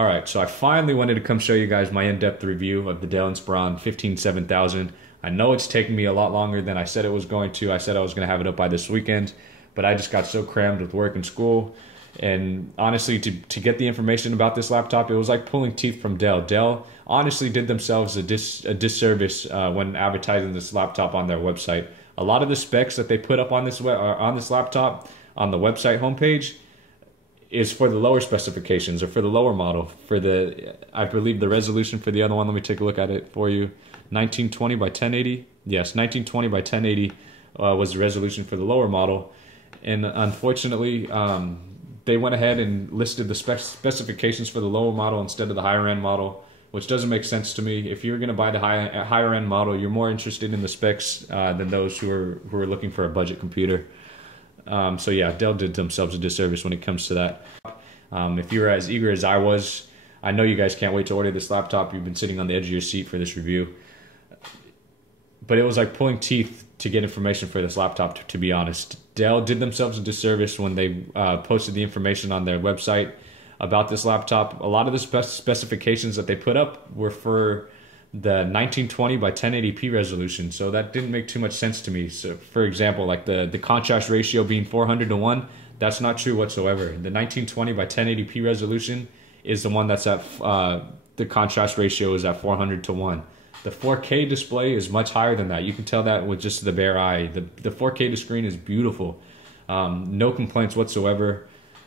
Alright, so I finally wanted to come show you guys my in-depth review of the Dell Inspiron 15700. I know it's taken me a lot longer than I said it was going to. I said I was going to have it up by this weekend, but I just got so crammed with work and school. And honestly, to get the information about this laptop, it was like pulling teeth from Dell. Dell honestly did themselves a disservice when advertising this laptop on their website. A lot of the specs that they put up on this laptop on the website homepage is for the lower specifications or for the lower model. For the, I believe the resolution for the other one, let me take a look at it for you. 1920 by 1080. Yes, 1920 by 1080 was the resolution for the lower model. And unfortunately, they went ahead and listed the specifications for the lower model instead of the higher end model, which doesn't make sense to me. If you're going to buy the higher end model, you're more interested in the specs than those who are looking for a budget computer. So yeah, Dell did themselves a disservice when it comes to that. If you were as eager as I was, I know you guys can't wait to order this laptop. You've been sitting on the edge of your seat for this review. But it was like pulling teeth to get information for this laptop, to be honest. Dell did themselves a disservice when they posted the information on their website about this laptop. A lot of the specifications that they put up were for the 1920 by 1080p resolution, so that didn't make too much sense to me. So for example, like the contrast ratio being 400:1, that's not true whatsoever. The 1920 by 1080p resolution is the one that's at the contrast ratio is at 400:1. The 4K display is much higher than that. You can tell that with just the bare eye. The 4K screen is beautiful. No complaints whatsoever.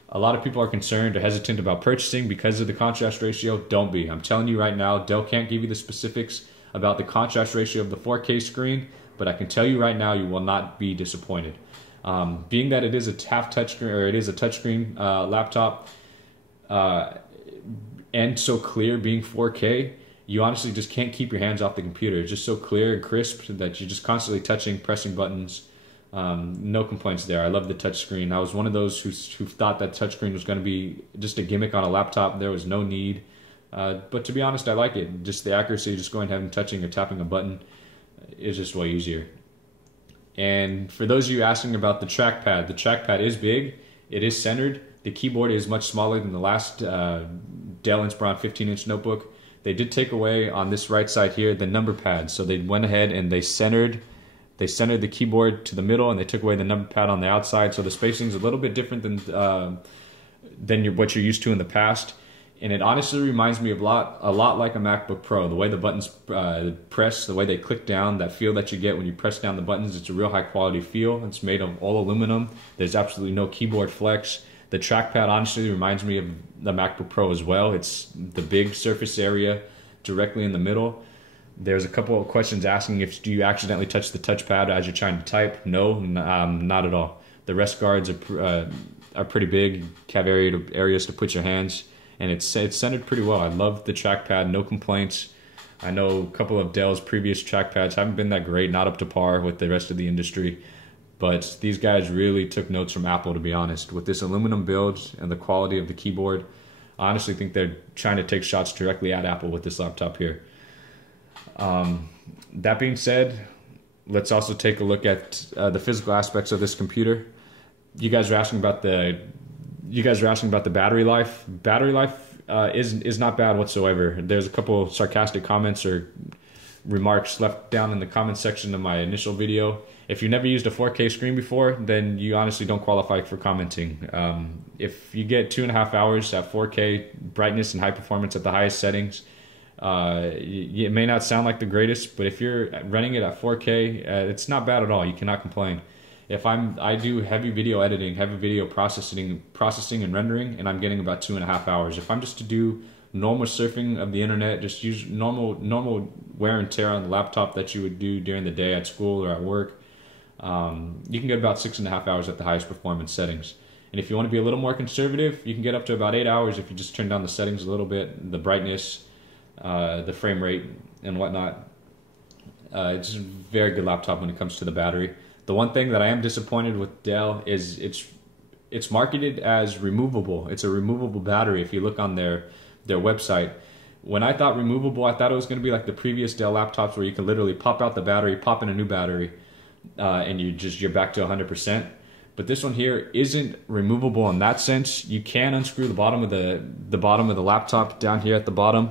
A lot of people are concerned or hesitant about purchasing because of the contrast ratio. Don't be. I'm telling you right now, Dell can't give you the specifics about the contrast ratio of the 4K screen, but I can tell you right now, you will not be disappointed. Being that it is a touchscreen, or it is a touchscreen laptop, and so clear, being 4K, you honestly just can't keep your hands off the computer. It's just so clear and crisp that you're just constantly touching, pressing buttons. No complaints there. I love the touchscreen. I was one of those who thought that touchscreen was going to be just a gimmick on a laptop. There was no need. But to be honest, I like it. Just the accuracy, just going ahead and touching or tapping a button is just way easier. And for those of you asking about the trackpad is big. It is centered. The keyboard is much smaller than the last Dell Inspiron 15-inch notebook. They did take away on this right side here the number pad. So they went ahead and they centered the keyboard to the middle, and they took away the number pad on the outside. So the spacing is a little bit different than what you're used to in the past. And it honestly reminds me a lot like a MacBook Pro. The way the buttons press, the way they click down, that feel that you get when you press down the buttons, it's a real high quality feel. It's made of all aluminum. There's absolutely no keyboard flex. The trackpad honestly reminds me of the MacBook Pro as well. It's the big surface area directly in the middle. There's a couple of questions asking do you accidentally touch the touchpad as you're trying to type? No, not at all. The rest guards are pretty big. You have areas to put your hands, and it's centered pretty well. I love the trackpad, no complaints. I know a couple of Dell's previous trackpads haven't been that great, not up to par with the rest of the industry. But these guys really took notes from Apple, to be honest. With this aluminum build and the quality of the keyboard, I honestly think they're trying to take shots directly at Apple with this laptop here. That being said, let's also take a look at the physical aspects of this computer. You guys are asking about the battery life. Battery life is not bad whatsoever. There's a couple sarcastic comments or remarks left down in the comment section of my initial video. If you've never used a 4K screen before, then you honestly don't qualify for commenting. If you get 2.5 hours at 4K brightness and high performance at the highest settings, it may not sound like the greatest, but if you're running it at 4K, it's not bad at all. You cannot complain. If I do heavy video editing, heavy video processing and rendering, and I'm getting about 2.5 hours. If I'm just to do normal surfing of the internet, just use normal wear and tear on the laptop that you would do during the day at school or at work, you can get about 6.5 hours at the highest performance settings. And if you want to be a little more conservative, you can get up to about 8 hours if you just turn down the settings a little bit, the brightness, the frame rate, and whatnot. It's a very good laptop when it comes to the battery. The one thing that I am disappointed with Dell is it's marketed as removable. It's a removable battery if you look on their website. When I thought removable, I thought it was going to be like the previous Dell laptops where you can literally pop out the battery, pop in a new battery, and you're back to 100%. but this one here isn't removable in that sense. You can unscrew the bottom of the laptop down here at the bottom.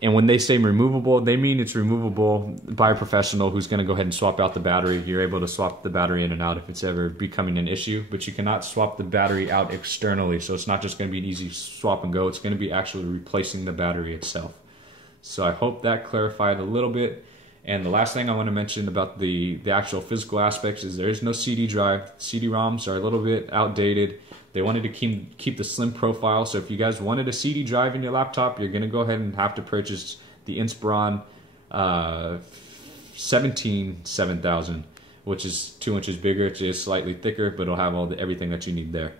And when they say removable, they mean it's removable by a professional who's going to go ahead and swap out the battery. You're able to swap the battery in and out if it's ever becoming an issue, but you cannot swap the battery out externally. So it's not just going to be an easy swap and go. It's going to be actually replacing the battery itself. So I hope that clarified a little bit. And the last thing I want to mention about the actual physical aspects is there is no CD drive. CD-ROMs are a little bit outdated. They wanted to keep the slim profile, so if you guys wanted a CD drive in your laptop, you're going to go ahead and have to purchase the Inspiron 7000, which is 2 inches bigger. It's just slightly thicker, but it'll have everything that you need there.